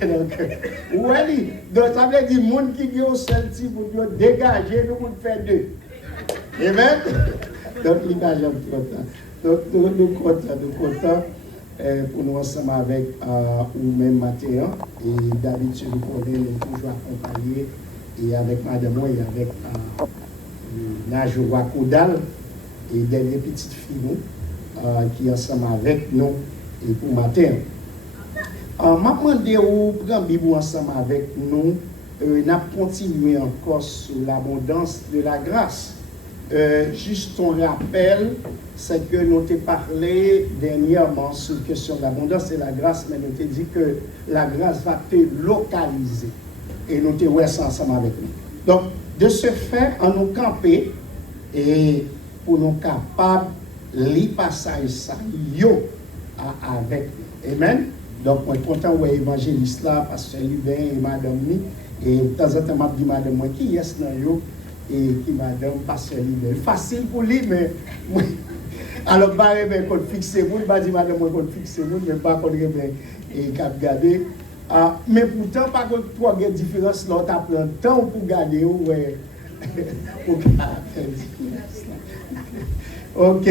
Donc, donc ça veut dire, monde qui dit au seul type pour dégager, nous pour faire deux. Amen. Donc, il va jamais content. Donc, nous contents pour nous ensemble avec ou même Mathéa. Et d'habitude, nous connaissons toujours accompagné et avec Madame et avec Najoua Koudal et des petites filles qui sont ensemble avec nous et pour Mathéa. Je demande au prendre Bible ensemble avec nous, nous continuer encore sur l'abondance de la grâce. Juste un rappel, c'est que nous avons parlé dernièrement sur la question de l'abondance et la grâce, mais nous avons dit que la grâce va te localiser. Et nous avons vu ça ensemble avec nous. Donc, de ce fait, on nous camper et pour nous capables de lire passage ça, avec nous. Amen. Donc, je suis content de l'évangéliste là, pasteur Libin et madame Mi. Et de temps en temps, je dis madame moi qui est dans yo et qui madame pasteur Libin. Facile pour lui, mais alors, je vais fixer vous, je dis madame moi qu'on fixe vous, mais pas qu'on et cap garder. Mais pourtant, par contre, pour avoir une différence, là, tu as pris un temps pour garder ou pour faire différence. Ok.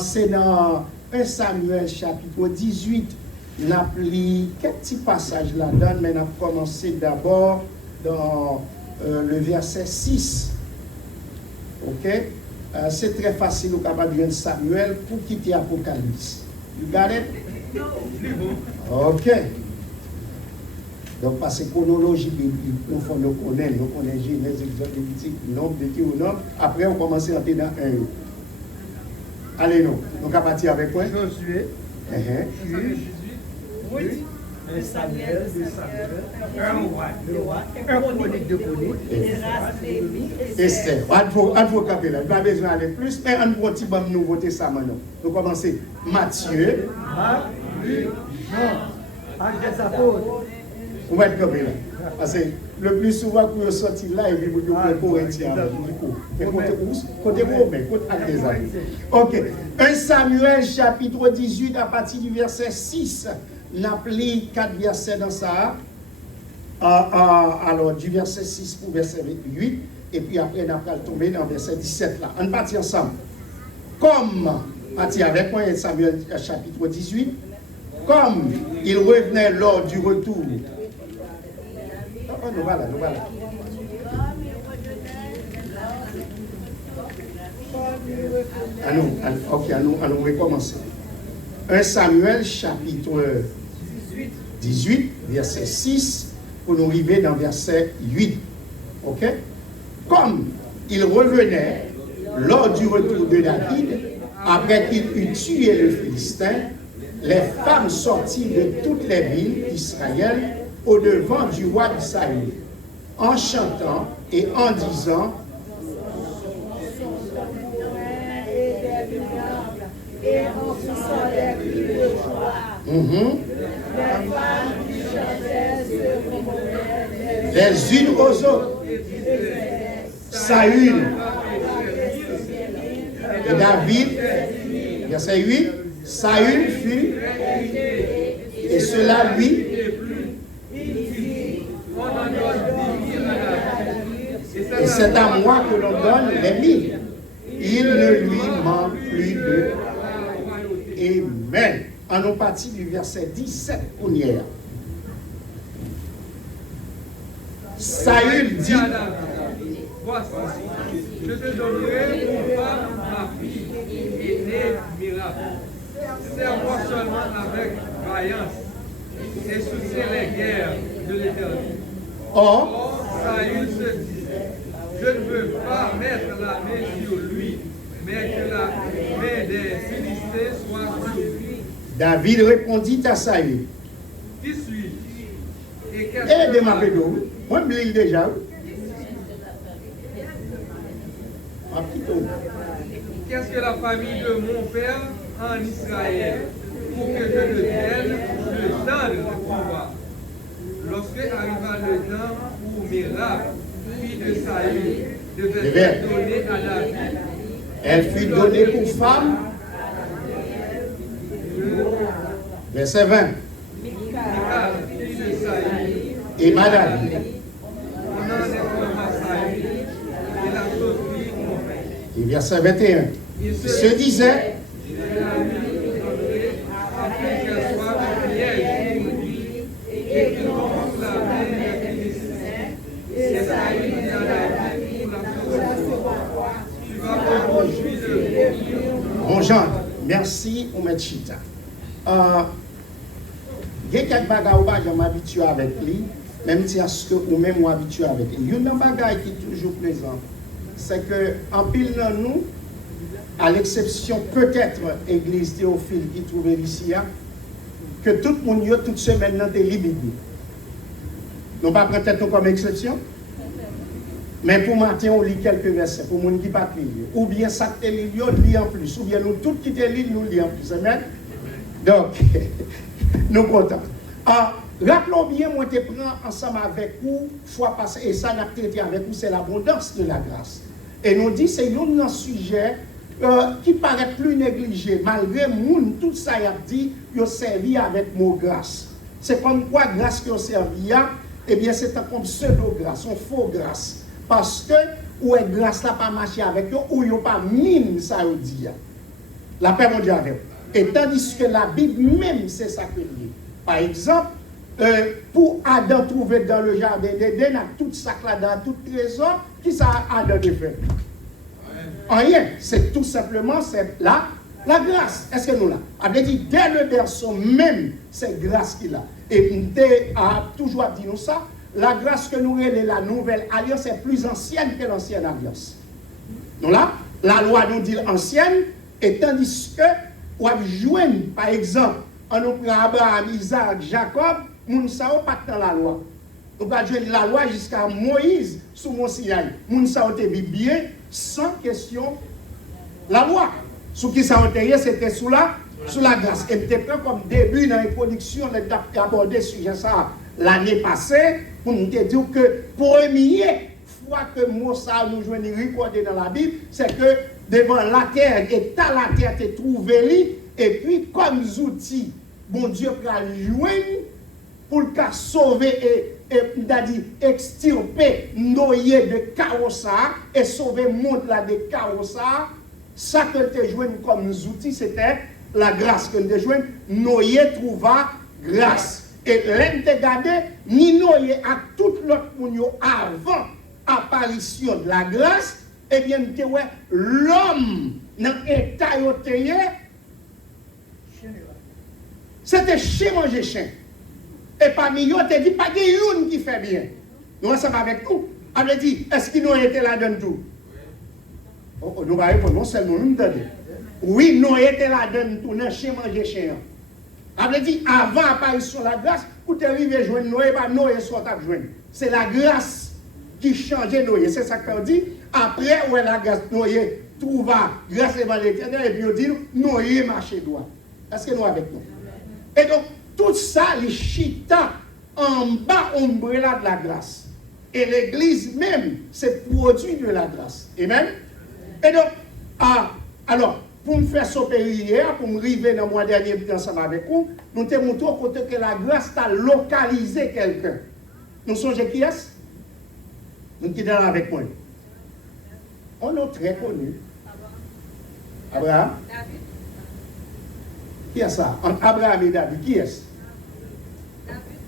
C'est dans 1 Samuel chapitre 18. Nous avons lu quelques petits passages là-dedans, mais nous avons commencé d'abord dans le verset 6. Ok? C'est très facile, nous sommes capables de Samuel pour quitter Apocalypse. You got it? Ok. Donc, parce que chronologie biblique, nous connaissons Genèse, Exode, Lévitique, nombre de Deutéronome. Après, on commence à entrer dans 1. Allez, nous sommes partir avec quoi? Josué. Oui. Un Samuel, un chronique de chronique, Esther. On faut camper là. Pas besoin d'aller plus, mais on va petit nous voter ça maintenant. Nous commençons. Matthieu. Marc, Luc, Jean. Actes des apôtres. On va être camper là. Parce que le plus souvent que vous sortez là, il veut vous dire Corinthiens. Mais côté Romain, côté Actes des apôtres. Ok. 1 Samuel chapitre 18 à partir du verset 6. On a pris 4 versets dans ça. Alors, du verset 6 pour verset 8. Et puis après, on a tomber dans verset 17 là. On partit ensemble. Comme, parti avec moi, Samuel chapitre 18. Comme il revenait lors du retour. Nous voilà. À nous recommencer. 1 Samuel chapitre 18, verset 6, pour nous arriver dans verset 8. Ok? Comme il revenait lors du retour de David, après qu'il eut tué le Philistin, les femmes sortirent de toutes les villes d'Israël au-devant du roi d'Israël, en chantant et en disant et en poussant des cris de joie. Les femmes qui chantaient se commonaient les unes aux autres. Saül et David, verset 8, Saül fut, et cela lui, et c'est à moi que l'on donne les mille. Il ne lui manque plus de. Amen. En nous partie du verset 17 pour hier. Saül dit. Voici, je te donnerai pour femme ma fille et née miracle. Serre-moi seulement avec vaillance et soutiens les guerres de l'Éternel. Or, Saül se disait, je ne veux pas mettre la main sur lui, mais que la main des Philistins soit sur lui. David répondit à Saül. Qui suis-je? Et qu'est-ce que... Eh, moi, je l'ai déjà. Qu'est-ce que la famille de mon père en Israël pour que je devienne le temps de pouvoir? Lorsque arriva le temps où Mérab, fille de Saül, devait être donnée à David, elle fut donnée pour femme. Verset 20. Michal, fille de et madame. Et verset 21. Il se disait, bon Jean, merci ou met chita. Il y a quelques bagages où je m'habitue avec lui, même si est-ce que ou même moi habitué avec lui. Il y a un bagage qui est toujours présent, c'est que en pile dans nous, à l'exception peut-être Église Théophile qui trouve ici, que tout le monde toute semaine dans des livres. Nous pas peut-être comme exception. Mais pour matin, on lit quelques versets, pour les gens qui ne pas lire. Ou bien ça te lit, on lit en plus. Ou bien nous tous qui te lisent, nous lisons en plus. Amen. Donc, nous comptons. Rappelons bien, moi, je prends ensemble avec vous, fois passée, et ça, n'a traité avec vous, c'est l'abondance de la grâce. Et nous dit, c'est un sujet qui paraît plus négligé, malgré tout ça, il a dit, il a servi avec mot grâce. C'est comme quoi grâce qu'il a servi, eh bien, c'est comme pseudo-grâce, une faux grâce. Parce que, ou est grâce là pas marché avec eux, ou ils n'ont pas mine ça veut dire. La paix mondiale avec eux. Et tandis que la Bible même, c'est ça que dit. Par exemple, pour Adam trouver dans le jardin d'Éden, à tout ça là, dans tout trésor, qui ça Adam de fait? Rien. C'est tout simplement, c'est la grâce. Est-ce que nous là? On dit, dès le berceau même, c'est grâce qu'il a. Et on a toujours dit nous ça. La grâce que nous avons, la nouvelle alliance, est plus ancienne que l'ancienne alliance. Donc là, la loi nous dit ancienne, et tandis que, on va joindre, par exemple, on nous prend Abraham, Isaac, Jacob, nous ne savons pas dans la loi. On va joindre la loi jusqu'à Moïse, sous mon Sinaï. Nous ne savons pas bien, sans question, la loi. Ce qui s'est enterré, c'était sous la grâce. Et peut-être comme début dans l'introduction, on a abordé ce sujet ça l'année passée, pour nous dire que première fois que Moussa nous joignent recordé dans la Bible, c'est que devant la terre, et à la terre, tu trouves lui, et puis comme outil, bon Dieu va joindre pour le sauver et extirper noyer de chaos et sauver le monde là de chaos. Ça que tu joint comme outil, c'était la grâce que tu joint, noyer trouva grâce. Et l'un te gardé, ni noyer à tout l'autre monde avant l'apparition de la grâce, eh bien, l'homme dans l'état yotéé, c'était chien manger chien. Et parmi eux, tu dit, pas de une qui fait bien. Nous ensemble avec nous. On a dit, est-ce qu'ils ont été là-dedans tout? Nous allons répondre, non seulement nous nous oui, nous étions là-dedans tout, dans chien manger chien. On a dit, avant l'apparition de la grâce, pour te arriver à joindre Noé, Noé soit à joindre. C'est la grâce qui changeait Noé. C'est ça qu'on dit. Après, où est la grâce, Noé trouva grâce devant l'Éternel, et puis on dit, Noé marché droit. Est-ce que nous avec nous? Et donc, tout ça, les chita en bas ombrella de la grâce. Et l'Église même, c'est produit de la grâce. Amen? Et donc, alors, pour me faire sauter hier, pour me arriver dans le mois dernier, ensemble avec vous, nous te montrons côté que la grâce t'a localisé quelqu'un. Nous songez qui est-ce? Nous qui sommes avec moi. On est très connus. Abraham? Qui est ça? Entre Abraham et David, qui est-ce?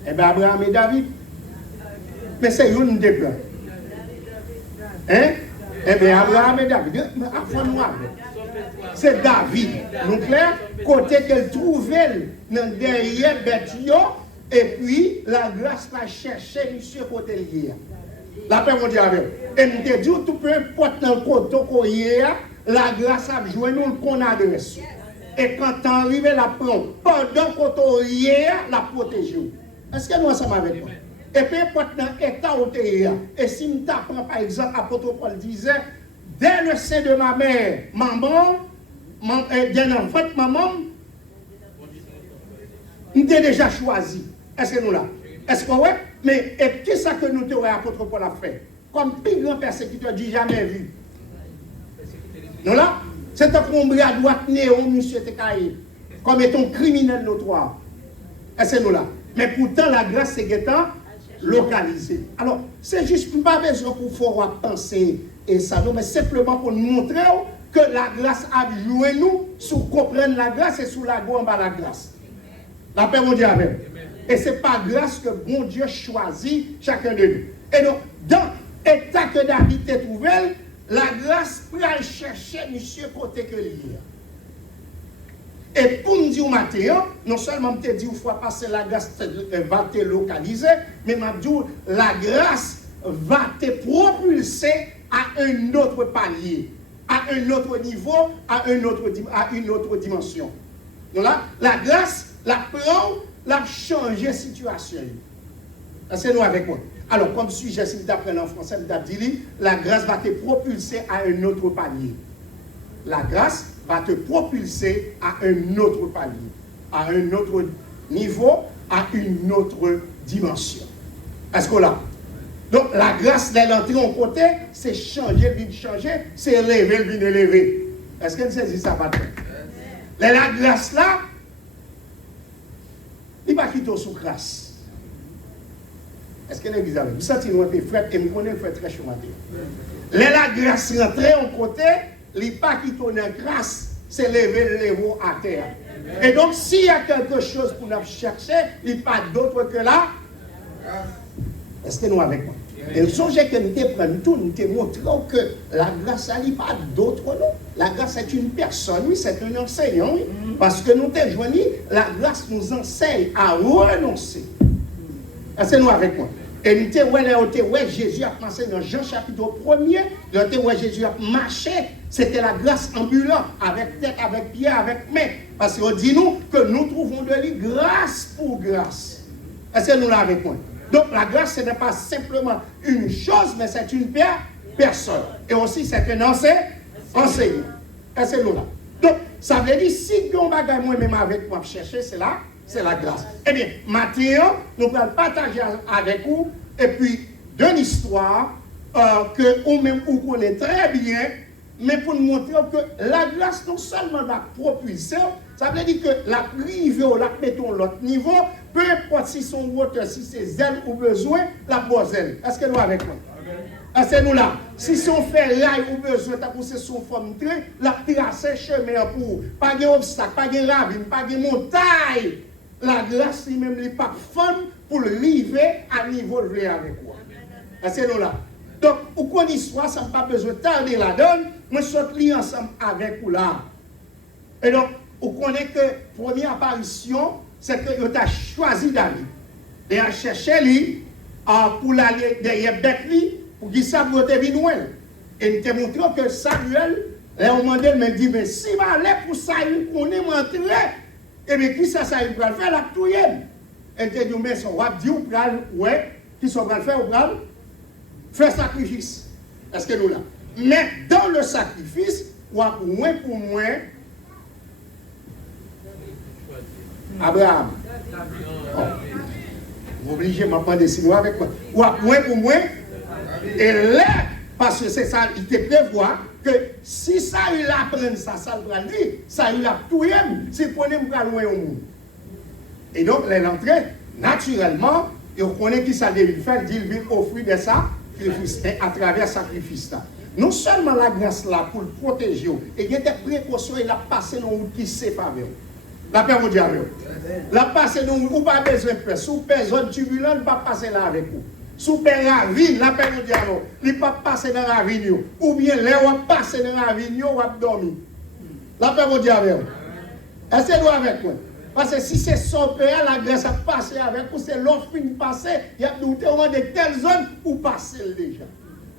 Eh bien, Abraham et David. Mais c'est une des plans. Hein? Eh bien, Abraham et David. C'est David. Donc là, côté qu'elle trouvait derrière Bethio, et puis la grâce va chercher monsieur côté lié. La paix mondiale. Et nous te disons, tout peu importe dans le côté qu'on y est, la grâce a joué nous qu'on adresse. Et quand tu arrives, la prend. Pendant qu'on y est, la protège. Est-ce que nous ensemble avec toi? Et peu importe dans l'état où tu es. Et si nous t'apprends, par exemple, l'apôtre Paul disait, dès le sein de ma mère, maman, bien en fait, maman, nous t'ai déjà choisi. Est-ce que nous là? Est-ce que oui? Mais qu'est-ce que nous t'aurait apôtre Paul a fait? Comme plus grand persécuteur du jamais vu. Nous là? C'est un combat à droite, néo, monsieur Tekaï, comme étant criminel notoire. Est-ce que nous là? Mais pourtant, la grâce, c'est guettant localisé. Alors, c'est juste pas besoin pour faire penser et ça, non, mais simplement pour nous montrer que la grâce a joué nous, sous comprendre la grâce et sous la go en bas la grâce. La paix mon Dieu avec. Et c'est par grâce que bon Dieu choisit chacun de nous. Et donc, dans l'état que David est trouvé, la grâce pour aller chercher monsieur côté que l'hier. Et pour nous dire au matin, non seulement te dire qu'il faut passer la grâce va te localiser, mais m'a dit la grâce va te propulser à un autre palier, à un autre niveau, à une autre dimension. Donc là, la grâce, la prend, la changer la situation. C'est nous avec moi. Alors, comme sujet, si vous apprenez en français, vous dit, la grâce va te propulser à un autre palier. La grâce va te propulser à un autre palier, à un autre niveau, à une autre dimension. Est-ce que là? Donc, la grâce de l'entrée en côté, c'est changer, vite changer, c'est élever, vite élever. Est-ce que vous saisissez ça, maintenant? La grâce là, il va quitter sous grâce. Est-ce que l'église a vu? Vous sentez nous un peu frais et vous connaissez le fait très chaud matin. La grâce rentrée en côté, il ne pas quitter la grâce, c'est lever le niveau à terre. Et donc, s'il y a quelque chose pour nous chercher, il n'y a pas d'autre que là. Est-ce que nous avec moi? Et le sujet que nous te prenons tout, nous te montrons que la grâce n'a pas d'autre nom. La grâce est une personne, oui, c'est un enseignant, oui. Parce que nous te joignons, la grâce nous enseigne à renoncer. Est-ce que nous avec moi? Et nous te ouais, Jésus a pensé dans Jean chapitre 1er, nous te Jésus a marché, c'était la grâce ambulante, avec tête, avec pied, avec main. Parce qu'on dit nous que nous trouvons de lui grâce pour grâce. Est-ce que nous l'avons avec moi? Donc la grâce, ce n'est pas simplement une chose, mais c'est une personne. Et aussi, c'est un enseignant. Est-ce que nous l'avons? Donc, ça veut dire, si on va gagner moi-même avec moi chercher, c'est là. C'est la grâce. Eh bien, Matthieu, nous allons partager avec vous, et puis, d'une histoire que vous-même vous connaissez très bien, mais pour nous montrer que la grâce non seulement la propulser, ça veut dire que la privée ou la mettons l'autre niveau, peu importe si son hauteur, si c'est zèle ou besoin, la pose zèle. Est-ce que nous avec moi? Est-ce que nous là? Si son ferraille ou besoin, t'as poussé son forme très, la tracer chemin pour, pas de obstacle, pas de ravine, pas de montagne. La grâce lui-même n'est pas fun pour arriver à niveau de avec moi. C'est nous là. Donc, au cours de l'histoire, ça n'a pas besoin de tarder la donne. Moi, je suis ensemble avec vous là. Et donc, vous connaissez que la première apparition, c'est que vous avez choisi David. Et a cherché lui pour aller derrière Bethléem, pour qu'il sache où vous êtes venu. Et nous te montrons que Samuel, là, on m'a dit, mais si je vais aller pour Saül, on est montré. Et bien, qui ça il va faire la touille? Elle te dit, mais on va dire, ouais, qui sont va faire sacrifice. Est-ce que nous là? Mais dans le sacrifice, on va moins pour moins Abraham. Oh. Vous obligez de m'apprendre des signes avec moi. On va moins pour moins. Et là, parce que c'est ça, il te prévoit que si ça il apprend ça, ça va dire, ça il a tout aime, c'est pour nous loin au monde. Et donc, l'entrée, naturellement, et on connaît qui ça devait faire, il veut offrir des sacrifices, et à travers sacrifice là. Non seulement la grâce là pour le protéger, et il y a des précautions, il a passé dans le qui sait pas avec. La paix vous dit avec. La passé dans ou pas besoin de faire, sous personne turbulente, il pas passer là avec vous. Sous père ravine, la paix nous dit alors, il pas passer dans la ravine, ou bien là on passer dans la ravine, on va dormir. La paix vous dit avec. Est-ce que nous avec moi? Parce que si c'est son père, la grâce a passé avec vous, c'est l'offre qui passe, il y a de telles zones où passer déjà.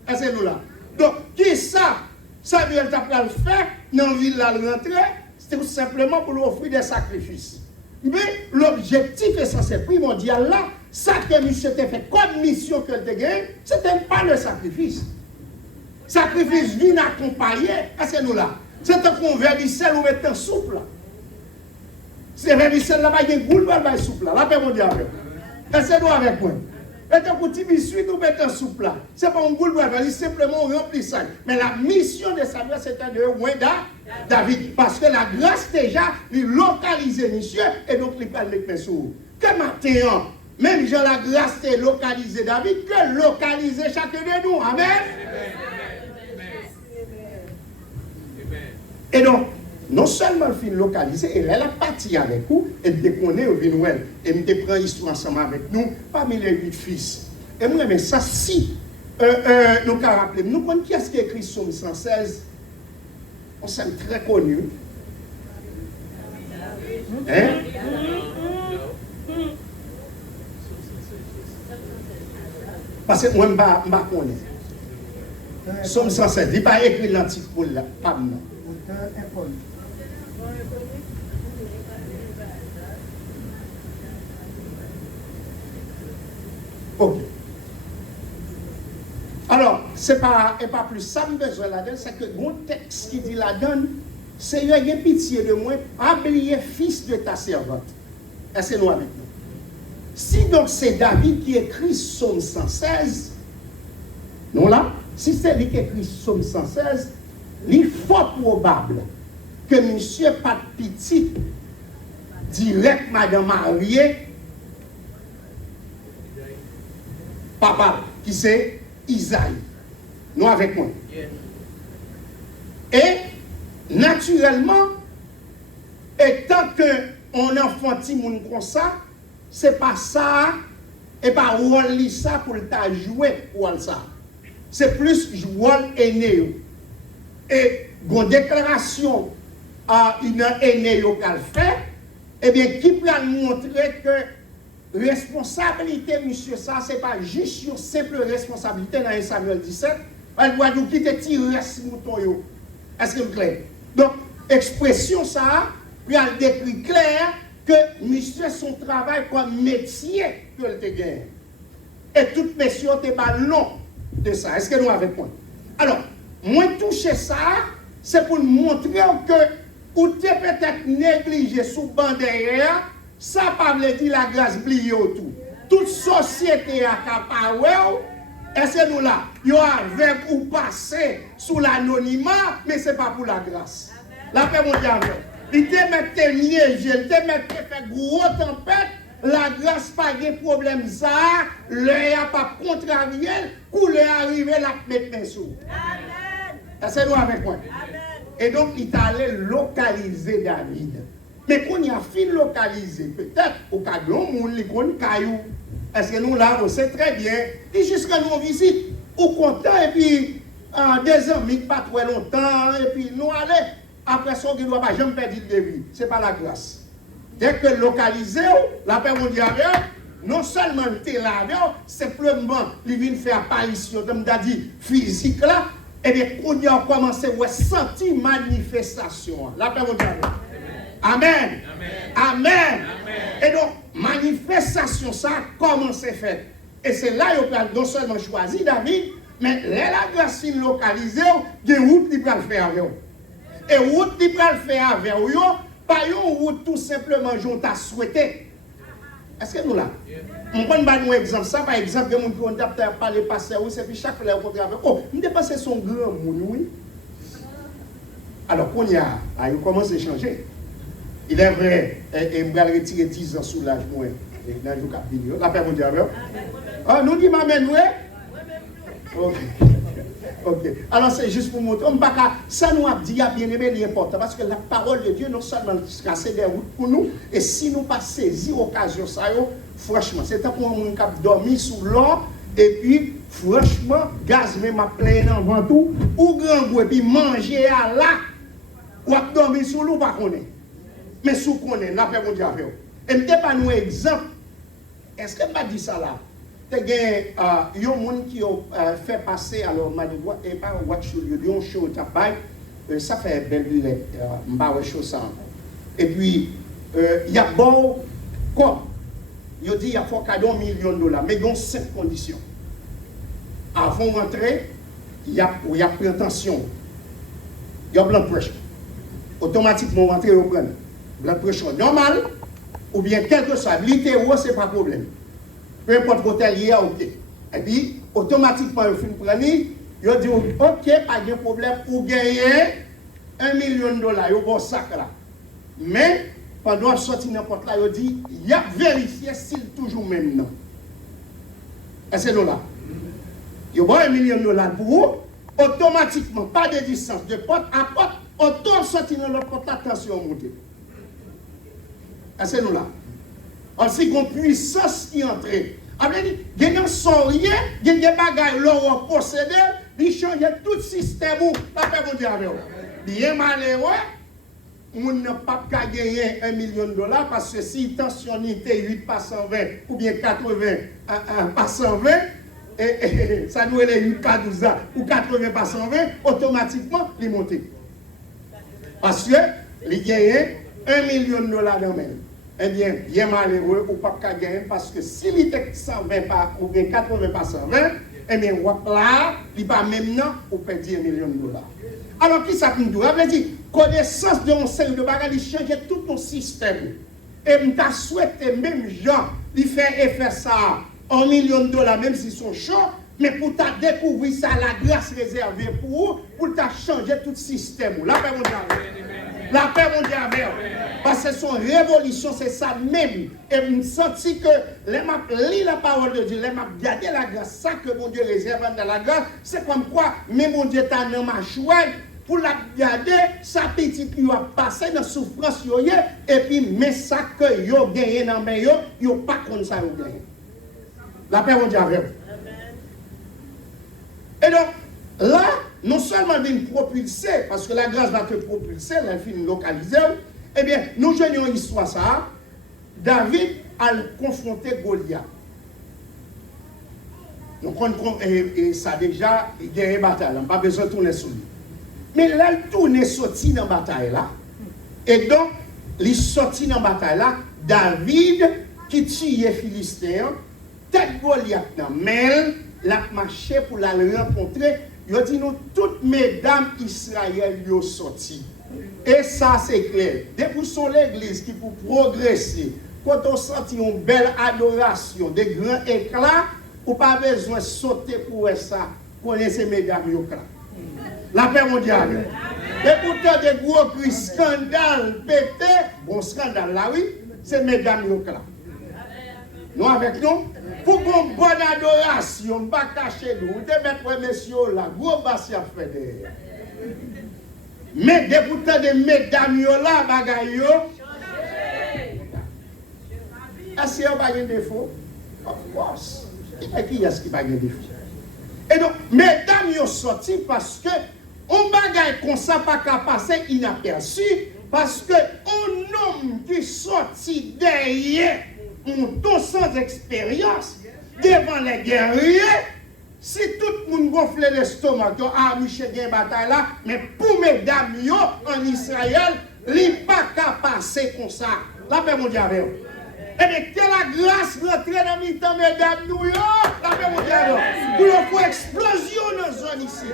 Est-ce que nous là? Donc, qui ça? Samuel t'a pas le faire, dans la ville là, rentrer, c'est tout simplement pour lui offrir des sacrifices. Mais l'objectif essentiel primordial là, ça que monsieur t'a fait comme mission que tu as gagné, c'était pas le sacrifice. Sacrifice vient accompagner, est-ce que nous là? C'est un convertissel ou mettre souple là. C'est vermicelle là, il y a un goût de souple là. La paix mondiale. Est-ce que nous avec moi? Et un petit biscuit ou mettre un souple là. C'est pas un goût de c'est simplement un remplissage. Mais la mission de Samuel, c'était de Wenda David. Parce que la grâce déjà, il localisait monsieur, et donc il parle avec mes sourds. Que matin, même Jean la grâce est localisée David, que localiser chacun de nous. Amen. Et donc, non seulement le film localisé, elle a parti avec vous, et me déconner au Vinouel, et me prend l'histoire ensemble avec nous, parmi les 8 fils. Et moi, mais ça, si, nous avons rappelé, nous connaissons qui est-ce qui a écrit Somme 116? On s'est très connu. Hein? Parce que moi, je ne connais pas. Somme 116, il n'est pas écrit l'antique pour la femme. Ok. Alors, c'est pas plus ça que besoin là-dedans, c'est que mon texte qui dit là-dedans, c'est y a pitié de moi, pas oublier fils de ta servante. Est-ce que nous avec nous? Si donc c'est David qui écrit Somme 116, non là, si c'est lui qui écrit Somme 116, il est fort probable que monsieur pas de petit direct madame mariée papa qui c'est Isaïe. Nous avec moi. Et naturellement, étant que on enfantine moun comme ça, c'est pas ça et pas rôle ça pour ta jouer rôle ça. C'est plus rôle aîné. Et une déclaration à une aînée qu'elle fait, eh bien, qui peut montrer que responsabilité, monsieur, ça, c'est pas juste une simple responsabilité dans 1 Samuel 17. Elle doit nous quitter tirer ce mouton. Est-ce que c'est clair? Donc, expression ça, puis elle décrit clair que monsieur, son travail comme métier que le gagne. Et toute mission n'est pas long de ça. Est-ce que nous avons point? Alors, moi, toucher ça, c'est pour montrer que ou tu es peut-être négligé sous bandère, ça ne veut pas dire la grâce pliée tout. Toute société a capable, est-ce que nous là, il y a avec ou passer sous l'anonymat, mais ce n'est pas pour la grâce. La paix mondiale. Il te met niaise, il te met fait gros tempête, la grâce pas de problème ça, l'œil a pas contrarié, ou l'œil arrivé la mettre sous. Est-ce que nous avec moi? Et donc, il est allé localiser David. Mais quand il a fini localiser, peut-être au cas de l'homme, il y a caillou. Est-ce que nous là, on sait très bien, et jusqu'à nous visite, au content, et puis, en 2 ans, pas trop longtemps, et puis nous allons, après ça, il ne doit pas jamais perdre de vie. Ce n'est pas la grâce. Dès que localisé, la paix mondiale, non seulement il est là, simplement, il vient faire apparition, comme tu dit, physique là, et bien, quand il a commencé à sentir manifestation, la paix mondiale. Amen. Amen. Et donc, manifestation, ça, comment c'est fait? Et c'est là qu'il a non seulement choisi David, mais la grâce localisée, il y a une route qui peut le faire avec vous. Et route qui peut le faire avec vous, pas une route tout simplement, j'en t'ai souhaité. Est-ce que nous là? On prend un exemple, ça par exemple, il y a des gens qui ont parlé passer, et puis chaque fois, on rencontre avec oh, il dépasse son grand monde, oui. Alors, quand il commence à changer. Il est vrai, et je vais retirer 10 ans sous l'âge, moi, dans le cas de la paix mondiale. Ah, nous disons, maman, oui? Ok. Alors, c'est juste pour montrer. Ça nous a dit, bien aimé, il est important, parce que la parole de Dieu, non seulement casser des routes pour nous, et si nous pas saisir l'occasion, ça, franchement, c'est un pour un monde qui a dormi sous l'or, et puis, franchement, gaz même à plein dans tout, ou grand goût, et puis manger à là, ou à dormir sous l'eau, pas connaître. Mais sous qu'on est, la paix mondiale. Et je ne pas nous exemple. Est-ce que je ne dis ça là? Il y a des gens qui ont fait passer, alors, je ne sais pas watch un show au travail, ça fait belle lettre, je ne ça. Et puis, il y a bon, quoi? Il dit qu'il faut cadeau $1 million, mais il y a 5 conditions. Avant d'entrer, il y a prétention, il y a blood pressure. Automatiquement, rentrer au prendre. Blood pressure normal, ou bien quelque chose, littéralement, ce n'est pas de problème. Peu importe l'hôtel, il y a OK. Et puis, automatiquement, il finit prendre, il dit OK, pas de problème, ou gagner $1 million, il y a un sac là. Mais, pendant que sorti n'importe là, il dit, il y a vérifié s'il toujours même non. Et c'est là. Il y a $1 million pour vous, automatiquement, pas de distance, de porte à porte, auto sorti dans l'autre porte, attention monter. Et c'est là. Aussi, une puissance qui entre. Après, il y a un sorrier, il y a des bagages l'on possédé, il change tout le système où la paix mondiale avec vous. Bien malheureux, on n'a pas gagné $1 million parce que si tensionnité 8 par 120 ou bien 80 par 120, ça doit être 8 par 12 ou 80 par 120, automatiquement, il monte. Parce que, il gagne $1 million dans le même. Eh bien malheureux, ou pas gagner parce que si il était 120 par ou bien 80 par 120, eh bien, là, il va même non, ou perdre $1 million. Alors, qui ça nous dit? Ça veut dire, connaissance de mon série de bagages, il change tout ton système. Et je souhaité même gens, il fait ça $1 million, même s'ils sont chauds, mais pour ta découvrir ça, la grâce réservée pour changer tout le système. La paix mondiale. La paix mondiale. Parce que son révolution, c'est ça même. Et je me sens que les m'a lit la parole de Dieu, les m'a gardé la grâce, ça que mon Dieu réserve dans la grâce, c'est comme quoi, mais mon Dieu t'a dans ma chouette, pour la garder, sa petite qui a passé dans la souffrance, et puis, mais ça que yo gagné dans mes yo pas comme ça yo gagné. La paix mondiale. Et donc, là, non seulement d'une propulser, parce que la grâce va te propulser, elle finit localisée, eh bien, nous joignons une histoire ça. David a confronté Goliath. Donc, et ça déjà, il y a une bataille, on n'a pas besoin de tourner sur lui. Mais là, il tourne sorti dans la bataille là. Et donc, il sorti dans la bataille là, David, qui tue les Philistins, tête Goliath dans mais l'a marché pour la rencontrer. Il dit nous, toutes mesdames Israël sont sorties. Et ça, c'est clair. Depuis son l'église qui pour progresser, quand on sent une belle adoration, des grands éclats, on n'a pas besoin de sauter pour ça. Connaissez mesdames là. La paix mondiale. Et pourtant, des gros cris, scandales, pété, bon scandale là, oui, c'est mesdames là. Nous avec nous, pour une bonne adoration, pas cacher nous, de mettre messieurs là, gros bassi à faire derrière. Mais des pourtant de mesdames là, bagaille yo. Est-ce qu'il y a un défaut? Of course. Qui est-ce qui va gagner défaut? Et donc, mesdames yo sorti parce que on bagaille comme ça pas qu'à passer inaperçu parce que un homme qui sorti derrière un ton sans expérience devant les guerriers, si tout le monde gonfle l'estomac, ah, Michel, il y a une bataille là, mais pour mesdames yo en Israël, il n'est pas qu'à passer comme ça. La paix mondiale. Et bien, que la grâce rentre dans le temps, mesdames, nous, la paix mondiale. Pour faire explosion dans la zone ici.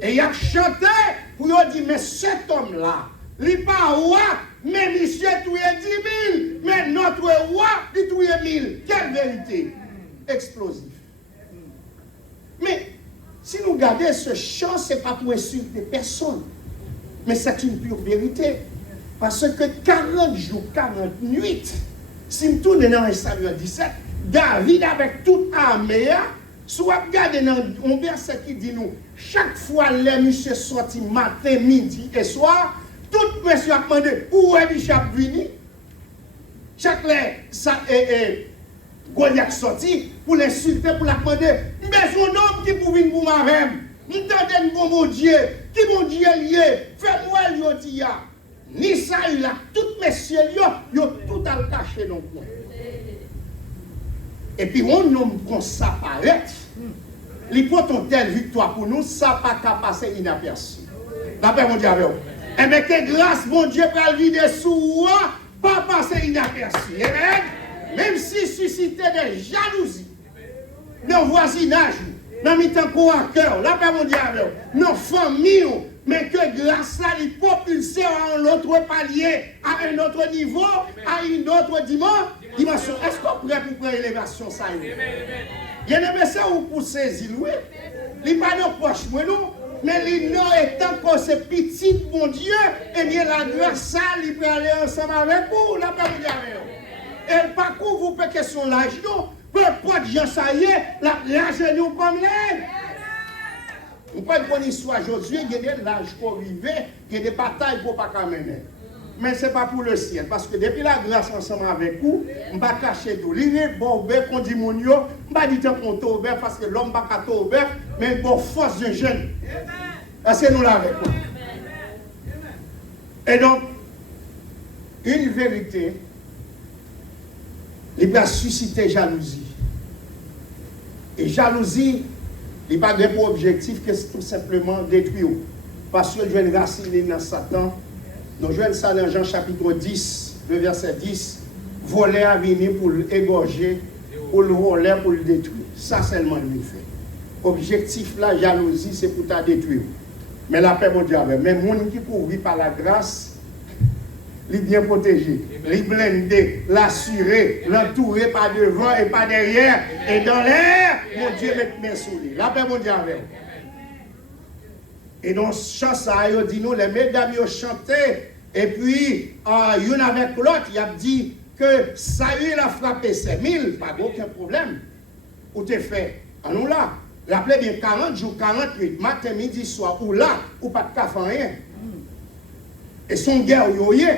Et il a chanté pour dire, mais cet homme-là, il n'est pas roi, mais monsieur touye 10 000, mais notre roi, il touye 1000. Quelle vérité? Explosif. Mais si nous regardons ce chant, ce n'est pas pour insulter personne, mais c'est une pure vérité. Parce que 40 jours, 40 nuits, si nous tournons dans Samuel 17, David avec toute armée, soit regardez dans un verset qui dit nous, chaque fois les messieurs sortis matin, midi et soir, tout monsieur a demandé où est Bishop venu. Chaque ça Goliath sorti pour l'insulter, pour la demander, mais son homme qui pour venir pour ma femme, nous demandons mon Dieu, qui mon Dieu lié, fais-moi le dire. Ni ça, il a tout messieurs, ils ont tout à le cacher dans le coin. Et puis, on nomme qu'on s'apparaît. Il faut une telle victoire pour nous, ça n'a pas passer inaperçu. D'après mon Dieu, et bien, que grâce, mon Dieu, pour le vider sous pas passer inaperçu. Amen. Même si suscitait des jalousies, dans le voisinage, dans le temps à cœur, la paix mondiale, dans la famille, mais que grâce à lui propulser à un autre palier, à un autre niveau, à une autre dimension. Est-ce qu'on pourrait pour prendre l'élévation ça? Il y a des messieurs où pour saisir, oui. Il n'y a pas de poche, nous, Mais il non étant que c'est petit, mon Dieu, eh bien la grâce, ça, il peut aller ensemble avec vous, la paix avec vous. Et pas que vous pouvez question l'âge, non. Peu importe, Jean, ça y est, l'âge nous comme l'aide. On peut prendre une histoire aujourd'hui, il y a des l'âge pour vivre, il y a des batailles pour ne pas mener. Mais ce n'est pas pour le ciel. Parce que depuis la grâce ensemble avec vous, on ne va pas cacher tout. Il est bon, qu'on dit mon yo, on ne va pas dire qu'on est ouvert parce que l'homme ne va pas être ouvert, mais une bonne force de jeune. Est-ce que nous l'avons? Et donc, une vérité, il va susciter jalousie. Et jalousie, il n'a pas pour objectif que c'est tout simplement détruire. Parce que je vais raciner dans Satan. Nous jouons ça dans Jean chapitre 10, le verset 10. Voler à venir pour l'égorger, pour le voler, pour le détruire. Ça seulement lui fait. Objectif la jalousie, c'est pour te détruire. Mais la paix mondiale, mais les gens qui pourvit par la grâce, il est bien protégé, il est blindé, l'assuré, l'entouré par devant et par derrière. Et dans l'air, mon Dieu met mes sous lui. La paix mondiale. Et donc, chant ça, il dit nous, les mesdames, ils chantaient. Et puis, une avec l'autre, il a dit que Saül a frappé ses 1000, pas aucun problème. Où t'es fait? À nous là. Rappelez bien 40 jours, 48, matin, midi, soir, ou là, ou pas de café, rien. Et son guerre, il y a.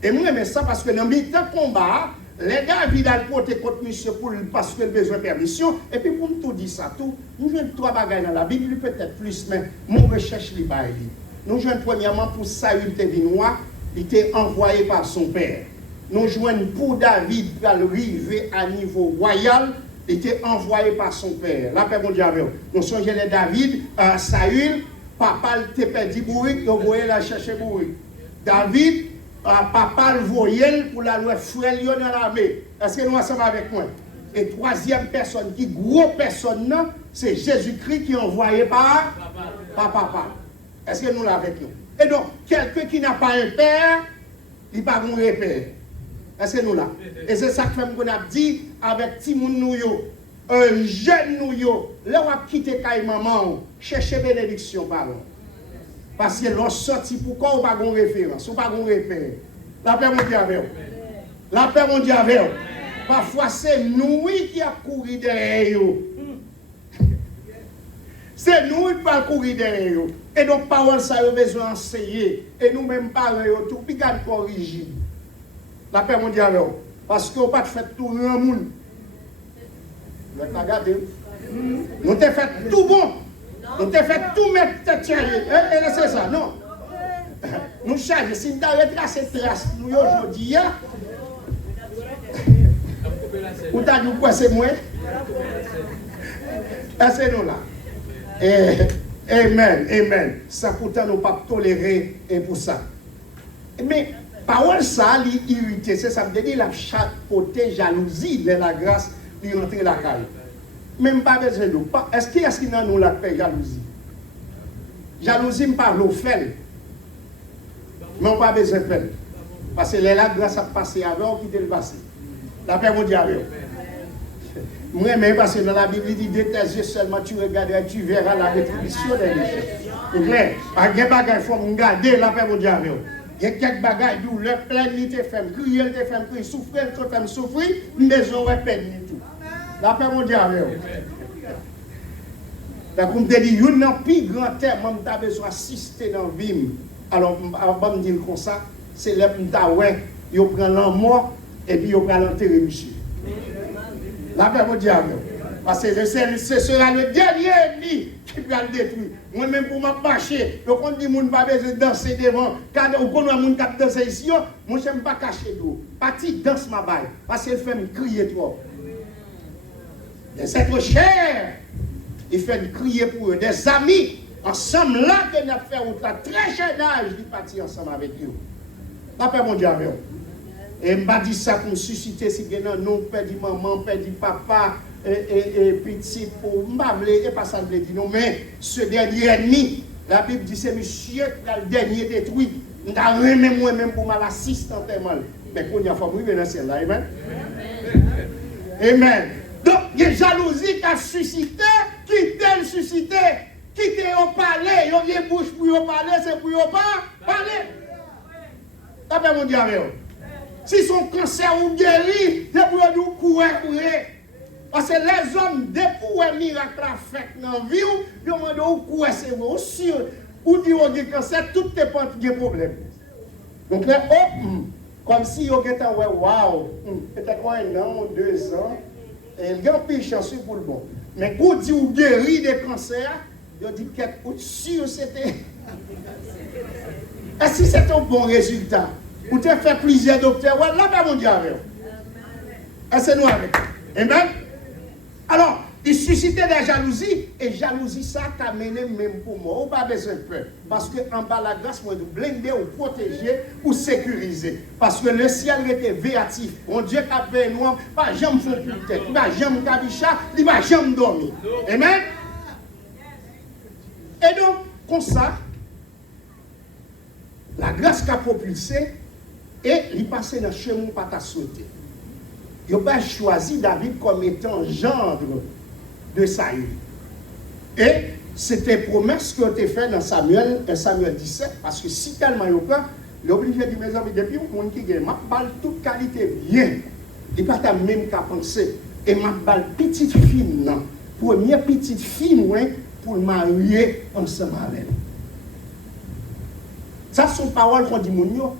Et moi, j'aime ça parce que dans le mi-temps combat, les gars, ils ont porté contre monsieur parce qu'il a besoin de permission. Et puis, pour tout dire ça, tout, nous jouons trois bagages dans la Bible, peut-être plus, mais mon recherche les bails. Nous jouons premièrement pour Saül Tevinois, il était envoyé par son père. Nous jouons pour David, pour arriver à niveau royal, il était envoyé par son père. La paix mondiale. Nous sommes les David, Saül, papa le perdu bourrique, il voyait la chercher bourrique. David, papa le voyait pour la loi frère dans l'armée. Est-ce que nous ensemble avec moi? Et troisième personne, qui gros personne, c'est Jésus-Christ qui est envoyé par papa. Est-ce que nous l'avons avec nous? Et donc, quelqu'un qui n'a pas un père, il n'a pas un repère. Est-ce que nous l'avons? Et c'est ça que qu'on a dit avec Timoun Nouyo, un jeune Nouyo, là on a quitté Kaï Maman, chercher bénédiction par là. Parce que l'on sorti pourquoi on n'a pas de référence, on n'a pas de repère. La paix mondiale avec vous. La paix mondiale avec vous. Parfois c'est nous qui avons couru derrière eux. C'est nous qui avons couru derrière eux. Et donc, parole, ça a besoin d'enseigner. Et nous-mêmes, parents, tout, puis garde corriger. La paix mondiale avec vous. Parce qu'on n'a pas fait tout le monde. Vous êtes regardé. Nous avons fait tout bon. Nous avons fait tout mettre tête. Et c'est ça, non. Nous chargeons. Si nous avons retracé trace, nous aujourd'hui, ou t'as dit quoi c'est moi? C'est nous là. Amen, amen. Ça pourtant nous pas tolérer et pour ça. Mais parole ça, l'irrité, c'est ça me dit la chapeauté jalousie de la grâce lui rentrer la caille. Même pas besoin de nous. Est-ce qu'il y a ce qui dans nous la paix jalousie? Jalousie me parle au fait. Mais on pas besoin de faire. Parce que la grâce a passé avant qui était le passé. La paix mondiale. Moi, même parce que dans la Bible, il dit de tes yeux seulement tu regarderas, tu verras la rétribution des richesses. C'est clair. Il y a des bagages, il faut regarder la paix mondiale. Il y a quelques bagages d'où le plein de tes femmes, crier de tes femmes, souffrir de tes femmes, souffrir, mais on va peine tout. La paix mondiale. Donc, on me dit, il y a un plus grand terme, on a besoin d'assister dans la vie. Alors, on me dire comme ça, c'est là où on prend l'amour et puis on prend l'enterrer, monsieur. La paix mondiale. Parce que ce sera le dernier ennemi qui va le détruire. Moi-même, pour m'attacher, donc on dit que je n'ai pas besoin de danser devant. Quand on connaît un monde qui danse ici, moi, je n'aime pas cacher d'eau. Parti danse ma baille. Parce qu'elle fait me crier trop. Et c'est trop cher. Il fait me crier pour eux. Des amis, ensemble là, que nous avons fait un très jeune âge, ils partent ensemble avec eux. La paix mondiale. Et je m'a dit ça pour me susciter si bien non, père dit maman, père dit papa, et petit pour m'abler, et pas ça me dit non, mais ce dernier ennemi, la Bible dit c'est monsieur qui a le dernier détruit. Je n'ai moi-même pour m'assister mal. Mais qu'on y a fait dans celle-là, amen. Amen. Donc, il y a jalousie qui a suscité, qui t'a suscité, quittez au palais, yon gen bouche pour yon parler, c'est pour yon pas parler. D'après mon diable. Si son cancer ou guéri, c'est pour yon courir. Parce que les hommes, depuis un miracle a fait dans la vie, ils ont demandé où courir, c'est vrai. Aussi, ou dit yon gen cancer, tout est pas de problème. Donc là, comme si yon gen tan waouh, peut-être un an ou 2 ans, et il y a un peu chanceux pour le bon. Mais quand on dit ou guéri des cancers, on dit au-dessus, c'était. Est-ce que c'est un bon résultat? Ou tu as fait plusieurs docteurs, là, pas mon diable. Est-ce que nous avec? Amen? Alors, il suscitait de la jalousie, et jalousie, ça t'a mené même pour moi. On n'a pas besoin de peur. Parce que en bas la grâce, moi, nous blinder, ou protéger, ou sécuriser. Parce que le ciel était véatif. Mon Dieu qui a fait nous, pas jamais faire plus tête, pas jamais cabicha, il va jamais dormir. Amen? Et donc, comme ça, la grâce qui a propulsé, et il passait dans le chemin pas ta sauté. Il n'a pas choisi David comme étant gendre de Saül. Et c'était promesse qui a été faite dans Samuel 17, parce que si tellement il y a peur, il est obligé de dire, mes amis, depuis le monde qui gagne, ma balle toute qualité bien. Il n'y a pas même qu'à penser. Et ma balle petite fille, non. Première petite fille, moi, pour marier ensemble avec elle. Ça, sont paroles qu'on dit,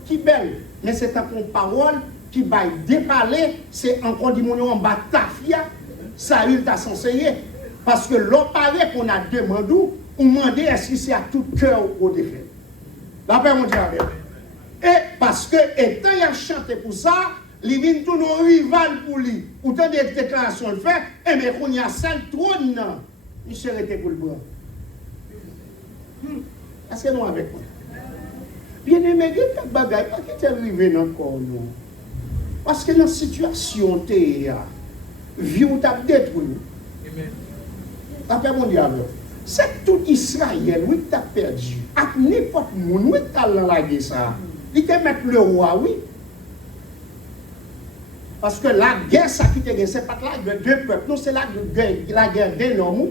qui belle. Mais c'est une parole qui va déparler, c'est encore dit, en bas tafia, Saül t'a conseillé. Parce que l'on paraît qu'on a demandé, on demande est-ce que c'est à tout cœur au défait. La paix, mon Dieu, et parce que, étant il a chanté pour ça, il vient tout nos rivales pour lui. Autant des déclarations le fait, et mais qu'on y a 5 trônes, il serait pour le bras. Est-ce que nous avec moi? Bien aimé, il y a quelques bagages, pas qui t'est arrivé encore, non? Parce que dans la situation, vie où tu as détruit. La paix mondiale. C'est tout Israël, oui, tu as perdu. Avec n'importe qui, oui, tu as dans la guerre, ça. Il te met le roi, oui. Parce que la guerre, ça qui te gagne, ce n'est pas la guerre de deux peuples, non, c'est la guerre des hommes.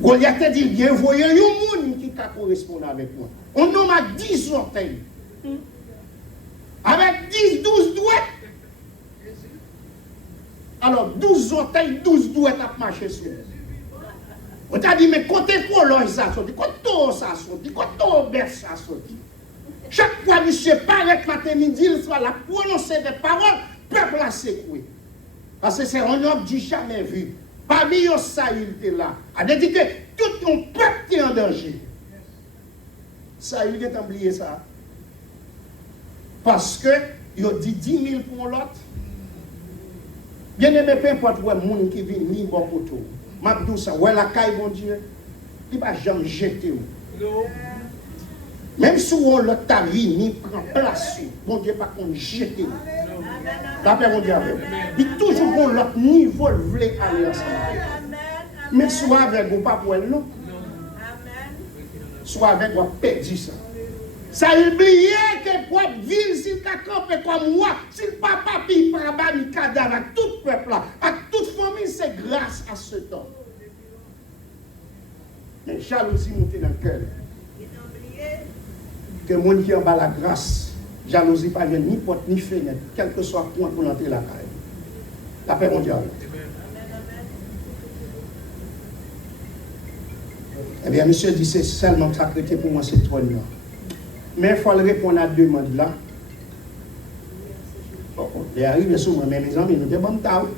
Goliath a dit, il y a un monde qui correspond avec moi. On nomme à 10 orteils. Avec 10, 12 doigts. Alors, 12 orteils, 12 doigts à marcher sur. On t'a dit, mais côté colonne ça sorti, côté ça sorti, côté berce ça sorti. Chaque fois, monsieur paraît matin midi, il soit la prononcer des paroles, peuple a secoué. Parce que c'est un homme du jamais vu. Parmi eux, ça, il était là. A dit que tout mon peuple est en danger. Ça, il est oublié ça. Parce que, il a dit 10 000 pour l'autre. Bien aimé, peu importe où est le monde qui vient, ni bon poteau. M'abdou ça, où est la caille, mon Dieu, il ne va jamais jeter. Même si on l'a ta vie, ni prend place, mon Dieu, pas qu'on jette. D'après mon Dieu, il est toujours bon l'autre niveau, il voulait aller ensemble. Mais soit avec vous, pas pour elle, non. Soit avec vous, perdu ça. Ça oublié que pour ville, s'il t'a campé comme moi, si le papa puis papa mi cadavre, à tout peuple là, à toute famille, c'est grâce à ce temps. Mais jalousie monte dans le cœur. Que mon qui en bas la grâce, jalousie pas vient ni porte ni fenêtre, quel que soit le point pour entrer la caille. La paix mondiale. Eh bien, monsieur dit, c'est seulement sacré pour moi, c'est trop là. Mais il faut répondre à la demande là. Il arrive sur moi, mais mes amis, nous sommes bons.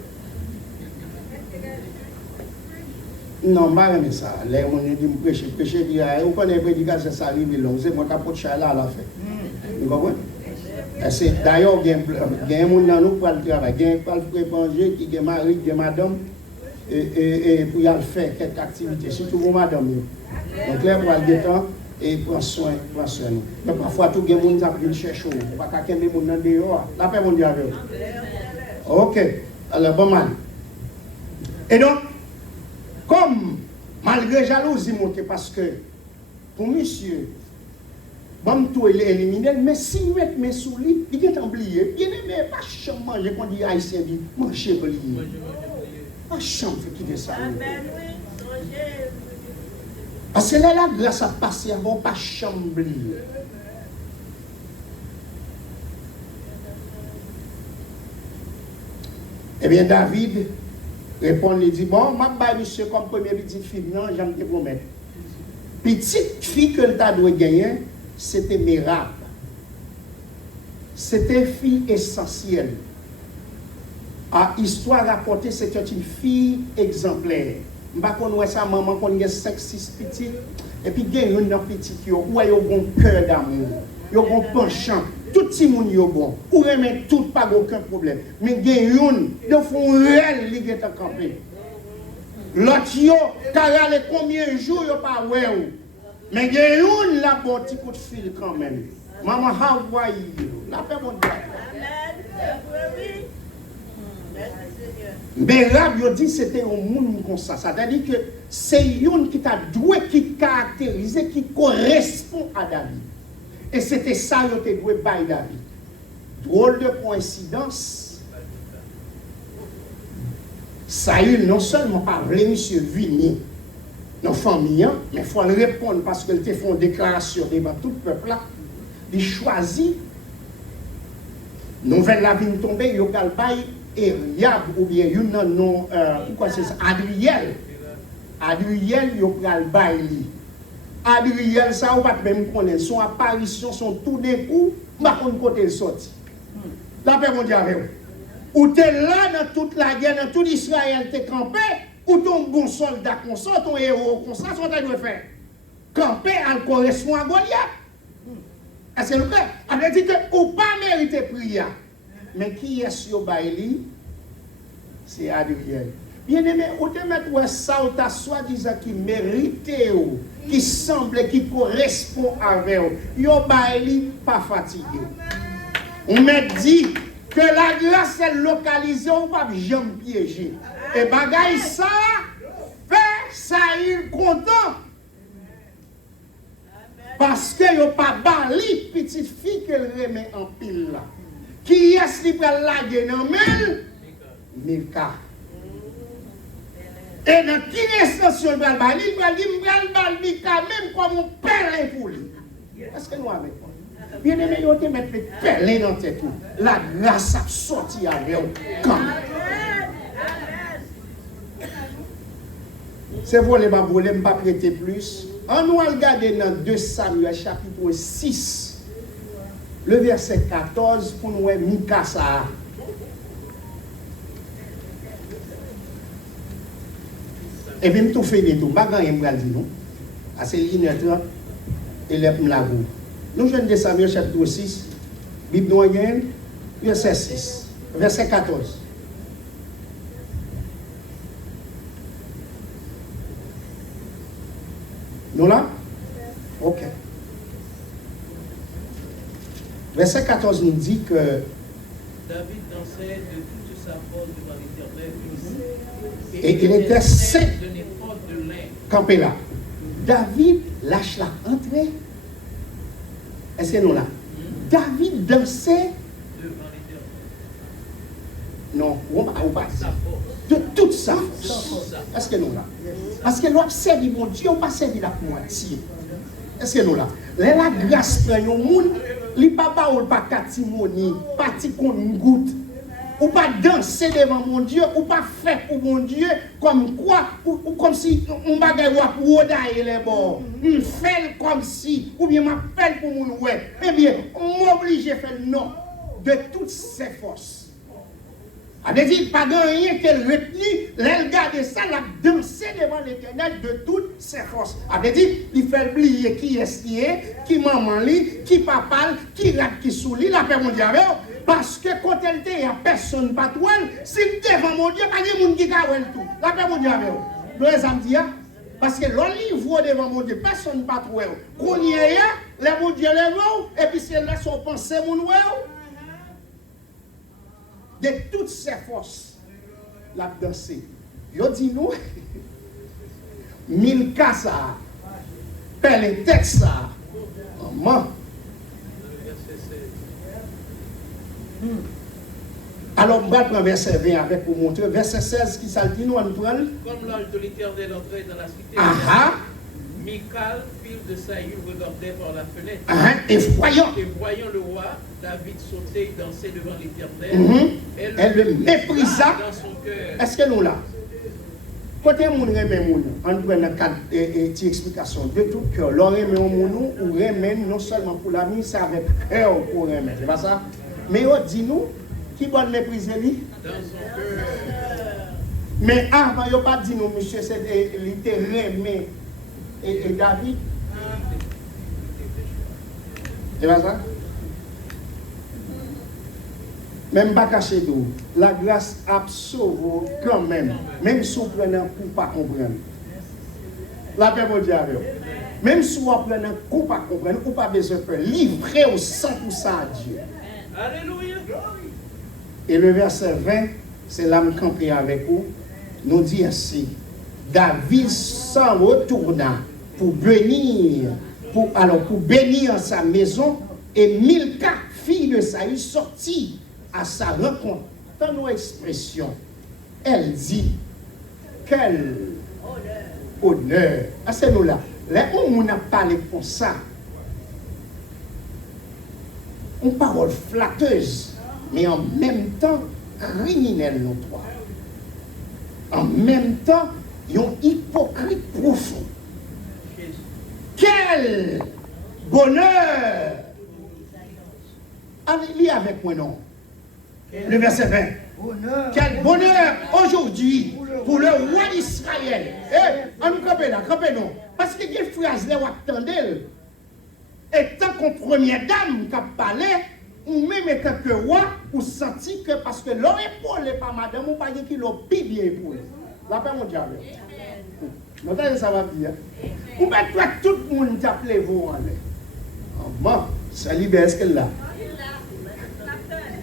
Non, je ne sais pas ça. Les gens disent prêcher, vous connaissez la prédication, ça arrive long. C'est moi qui apporte ça là à la fin. Vous comprenez? D'ailleurs, il y a un monde dans nous pour le travail. Il y a un pour le manger, qui est mari, qui est madame, et pour y aller faire quelques activités, surtout pour madame. Donc là, pour le temps, et prend soin. Mais parfois, tout le monde a pris le chercher. Il n'y a pas qu'un monde dans dehors. La paix mondiale. Ok. Alors, bon mal. Et donc, comme, malgré jalousie montée, parce que, pour monsieur, bon, tout est éliminé, mais si vous êtes mes souliers, il est oublié. Bien aimé, pas manger, quand dit haïtien, dit, manger oublié. Pas chambre qui fait ça. Parce que là, la grâce a passé avant, pas chambre. Eh bien, David répond, il dit, bon, moi, monsieur, comme première petite fille, non, j'aime te promettre. Petite fille que tu as dû gagner, c'était Mérab. C'était fille essentielle. À histoire rapportée, c'était une fille exemplaire. Je ne sais pas si sa maman a 5-6 petits. Et puis, il y a une petite qui a un cœur d'amour. Il y a un penchant. Tout le monde est bon. Ou remet tout, pas aucun problème. Mais il y a une, ils font réel, ils sont campés. L'autre, car combien de jours, ils n'ont pas ouais. Mais il y a une, là, bon, petit coup de fil quand même. Maman, how are you? La paix, mon Dieu. Mais là, il dit que c'était un monde comme ça. C'est-à-dire que c'est une qui t'a doué, qui caractérise, qui correspond à David. Et c'était ça qui était doué par David. Drôle de coïncidence. Saül non seulement parlait, monsieur Vini, nos familles, mais il faut le répondre parce qu'elle te fait une déclaration devant tout le peuple là. Il choisit, nouvelle la vie tombée, il y a Eliab ou bien il y a non, pourquoi c'est ça? Adriel, il y a le baili. Adriel, ça, on va même connaître. Son apparition, son tout d'un coup, ma on côté sorti. La paix, mon Dieu, avec vous. Ou t'es là dans toute la guerre, dans tout Israël, t'es campé, ou ton bon soldat comme ça, ton héros comme ça, ça doit faire. Camper, elle correspond à Goliath. Est-ce que le cas? Elle dit que ou pas mériter prière. Mais qui est sur Baili? C'est Adriel. Bien aimé, ou te mettre ça, ou ta soi-disant qui mérite, qui semble, qui correspond avec vous. Yo Baili, pas fatigué. On m'a dit que la grâce est localisée, on va jamais piéger. Et bagaille ça, fait ça, il content. Parce que yo pas bali petite fille qu'elle remet en pile là. Qui est-ce qui peut la gagner dans Milka. Et dans quelle extension il va le bali, il va dire Milka même comme un pèlerin pour lui. Est-ce que nous avons bien aimé, il te mettre le pèlerin dans tête. La grâce a sorti avec vous. Comme. C'est volé, ma volé, je ne pas prêter plus. On nous regarder dans 2 Samuel chapitre 6, le verset 14, pour nous voir Mikasa. Et puis, je tout fait tout. Je ne vais pas dire non. C'est l'inertant et les mlagou. Nous jeunes de Samuel chapitre 6, Bible noyenne, verset 6, verset 14. Nous là? Ok. Verset 14 nous dit que David dansait de toute sa force devant l'Éternel. Et il était saint d'un éphod de lin. campé là. David lâche la entrée. Est-ce que nous là? David dansait Devant l'Éternel. non, on va Sa force. de toute sa force. Est-ce que nous là? Parce que l'on servi mon Dieu, on ne pas servi la moitié. Est-ce que nous là? La grâce prend un monde, li papa ou pas catimoni, parti qu'on goutte. Ou pas danser devant mon Dieu, ou pas faire pour mon Dieu, comme quoi, ou comme si on bagaille pour odailler les bords. On fait comme si, ou bien m'appelle pour mon ouais. Eh bien, on m'oblige à faire non, de toutes ses forces. Elle dit, pas de rien qu'elle retenue, elle garde ça, elle a dansé devant l'Éternel de toutes ses forces. Elle dit, il fait oublier qui est qui est, qui maman li, qui papa, qui rate qui sous lui, la paix mondiale. Parce que quand elle était, il n'y a personne pas toi, si devant mon Dieu, pas de monde qui a tout. La paix mondiale. Nous les amis, parce que l'on livre devant mon Dieu, personne pas toi. Quand il y a, les mon Dieu les voit, et puis c'est là son pensée mon ouais. De toutes ses forces, la danser. Yo dit nous, Milka ça, pelle tête ça, maman. Alors, on va prendre verset 20 avec pour montrer. Verset 16 qui s'altine, nous allons prendre. Comme l'ange de l'Éternel entrait dans la cité, Ah Michal, fille de Saül, regardait par la fenêtre. Et voyant. Et voyant le roi, David sautait et dansait devant l'Éternel. Elle le méprisa. Dans son cœur. Est-ce que nous là? Côté moun remet moun, on prend une explication de tout cœur. L'on remet moun ou remet non seulement pour l'ami, c'est avec cœur pour remettre. C'est pas ça? Mais on dit nous, qui va mépriser lui? Dans son cœur. Mais avant, il n'a pas dit nous, monsieur, c'est littéralement et David. C'est pas ça? Même pas caché d'eau. La grâce absolue quand même. Même si vous prenez un coup pas comprendre. La paix mon Dieu avec vous. Même si vous prenez un coup pas comprendre, vous pas besoin de faire. Livrez au 100% à Dieu. Alléluia. Et le verset 20, c'est l'âme campée avec vous. Nous dit ainsi. David s'en retourna pour bénir, pour bénir sa maison, et Milka, fille de Saül, sortit à sa rencontre. Dans nos expressions, elle dit, quel honneur. Ah, c'est nous là. Là où on a parlé comme ça, une parole flatteuse, mais en même temps criminelle notoire. En même temps, ils ont hypocrite profond. Quel bonheur! Allez, lis avec moi, non? Le verset 20. Quel bonheur aujourd'hui pour le roi d'Israël. On nous campe là, campez-nous. Parce que les phrases là, vous attendez. Et tant qu'on première dame qui a parlé, ou même étant que roi, vous sentez que parce que l'on épaule par madame, ou pas qui l'ont bien épaulé. La paix mon diable. Notez ça va bien. Ou bien toi, tout le monde t'appelle vous en l'air. Bon, ça libère ce qu'elle là.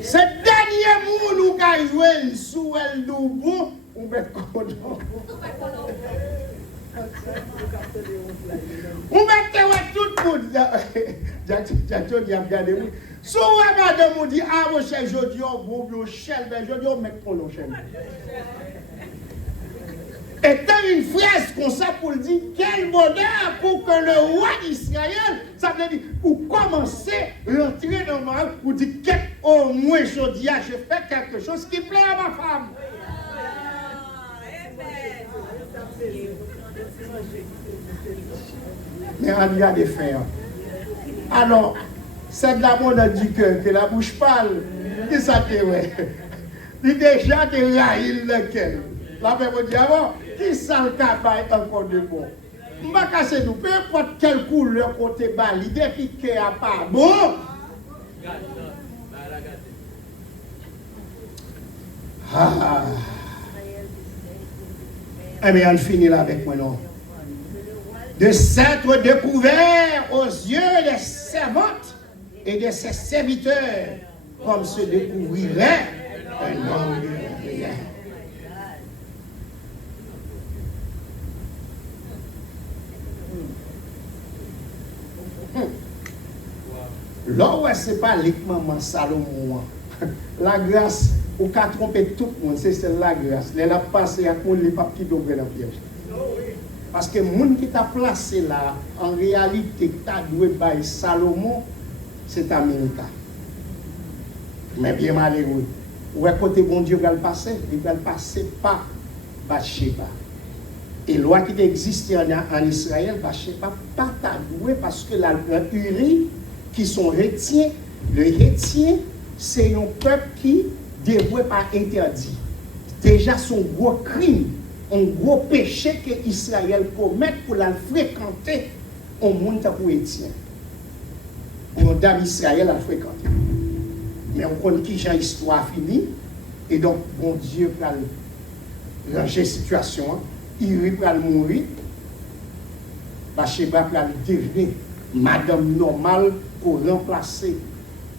Ce dernier monde qui a joué sous elle double, on met content. On met tout le monde. Jackson dit à regarder. Si madame on dit, ah mon cher, je dis, oh, bon, cher, je dis, oh, mec, pour le cher. Et t'as une phrase comme ça pour dire quel bonheur pour que le roi d'Israël, ça veut dire, pour commencer à rentrer dans ma vie, pour dire au moins je dis, je fais quelque chose qui plaît à ma femme. Mais on y a des faits. Alors, c'est de la monnaie du cœur que la bouche parle. Et ça te ouais. Il déjà de raïl lequel. La paix vous dit avant. Qui ça le cabaye encore de bon? Je ne vais pas casser nous. Peu importe quelle couleur côté bas, l'idée qui est à part bon. Ah. Eh bien, on finit là avec moi, non? De s'être découvert aux yeux des servantes et de ses serviteurs, comme se découvrirait un homme de rien. Là où c'est pas uniquement Salomon. La grâce, au cas tromper tout le monde, c'est la grâce. Elle a passé à mon les papiers d'ouvrir la piège. Parce que le monde qui t'a placé là, en réalité, qui t'a doué par Salomon, c'est Américain. Mais bien malheureux. Où est côté bon Dieu va le passer? Il va le passer par Bathsheba. Et loi qui existe en Israël, Bathsheba pas t'a doué parce que la Uri, qui sont chrétiens, le chrétien, c'est un peuple qui dévoué par interdit. Déjà son gros crime, un gros péché que Israël commet pour la fréquenter au monde pour chrétien. On dame Israël à fréquenter. Mais on connaît qui j'ai histoire finie. Et donc, bon Dieu va ranger la situation. Il va mourir. Bathsheba va devenir madame normale pour remplacer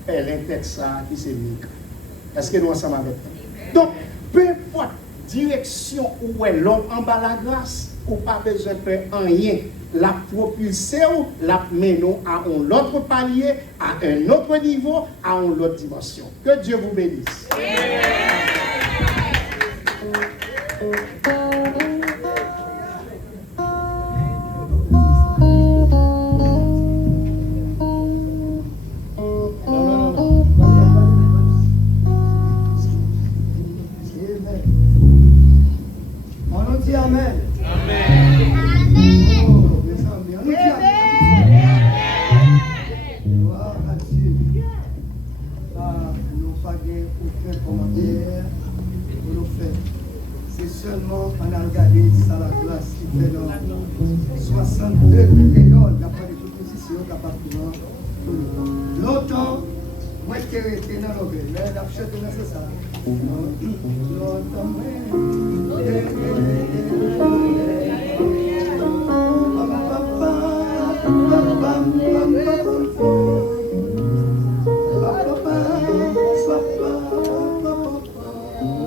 l'intérêt ça qui c'est Mika. Est-ce que nous ensemble avec nous? Donc, peu importe direction où est l'homme en bas la grâce, ou pas besoin de faire rien. La propulser, la mener à un autre palier, à un autre niveau, à une autre dimension. Que Dieu vous bénisse. Amen. Gloire à Dieu. Nous pas aucun commentaire pour nous faire. C'est seulement en a regardé ça la classe qui fait dans 62 périodes d'après les propositions capables de longtemps, moi qui ai été dans l'oreille, mais la chute est nécessaire. Longtemps,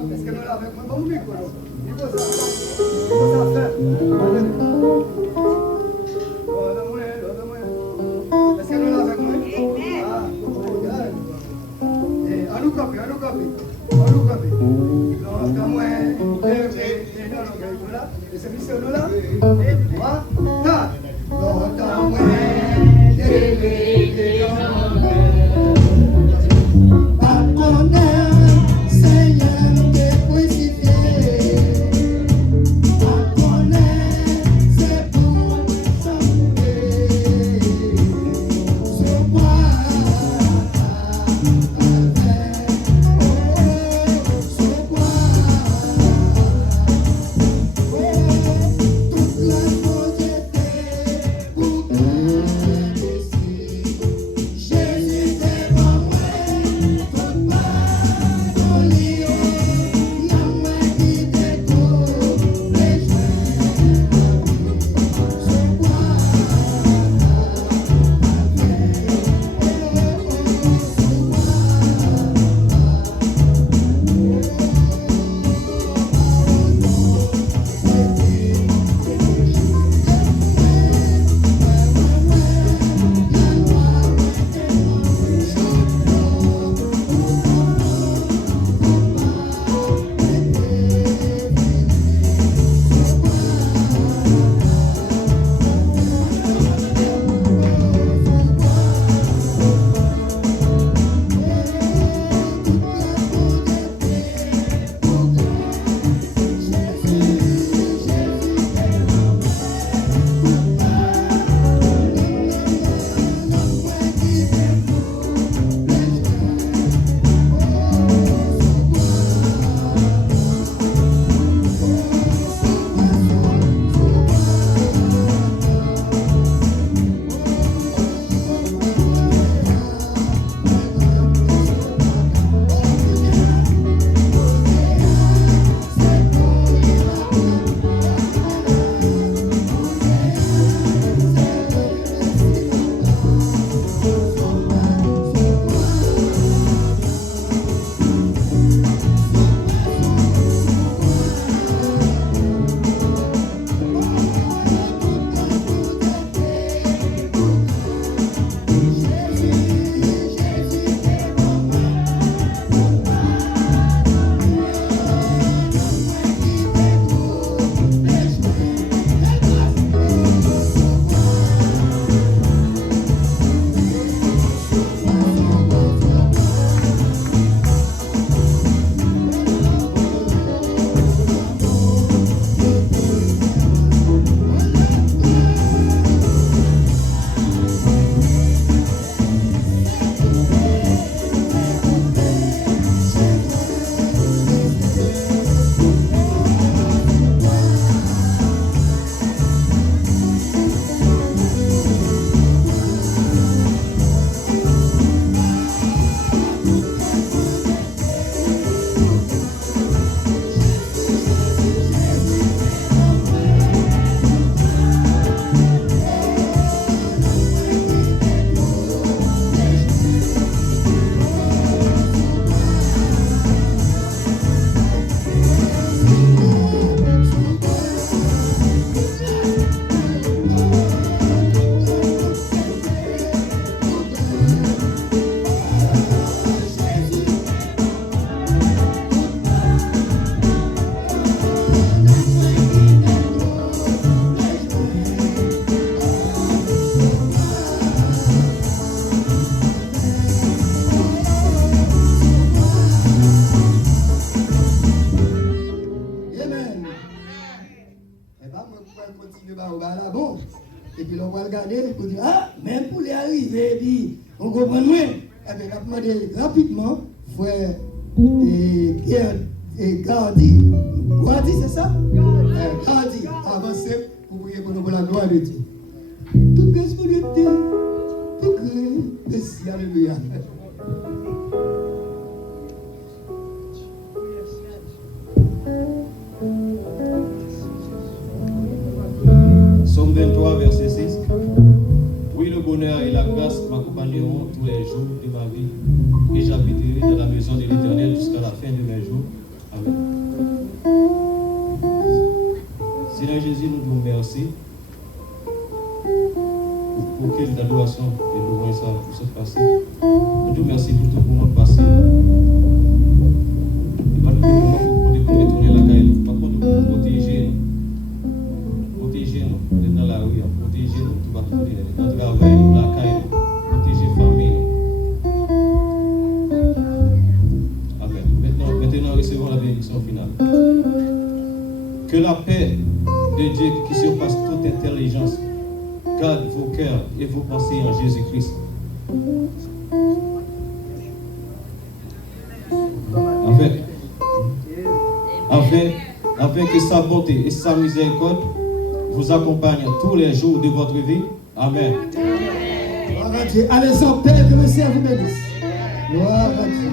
est-ce que nous l'avons avec moi? Bon, micro. Est-ce que nous l'avons avec moi? Ah, regarde. À nous copier, à nous copier. À nous copier. Longtemps, moi, et c'est monsieur là. 3, 4. Longtemps, moi, Toute la le bar là bon. Et puis on va regarder pour dire ah même pour les arriver puis on comprend moins. Eh bien on a demandé rapidement frère et Gardi c'est ça? Gardi avancez pour prier pour la gloire de Dieu. Tout grâce pour Dieu, tout grâce, merci, alléluia. Somme 23, verset 6. Oui, le bonheur et la grâce m'accompagneront tous les jours de ma vie, et j'habiterai dans la maison de l'Éternel jusqu'à la fin de mes jours. Amen. Seigneur Jésus, nous te remercions pour quelle adoration et louange ça pour se passer. Nous te remercions pour tout moment passé. Et pas nous pour retourner la caille. Par contre, pour protéger nous dans la rue, protéger nous tout partout, dans le travail, la caille, protéger la famille. Amen. Maintenant, recevons la bénédiction finale. Que la paix de Dieu qui surpasse toute intelligence garde vos cœurs et vos pensées en Jésus-Christ. Afin que sa bonté et sa miséricorde vous accompagnent tous les jours de votre vie. Amen. Gloire à Dieu. Allez, en paix, que le Seigneur vous bénisse. Gloire à Dieu.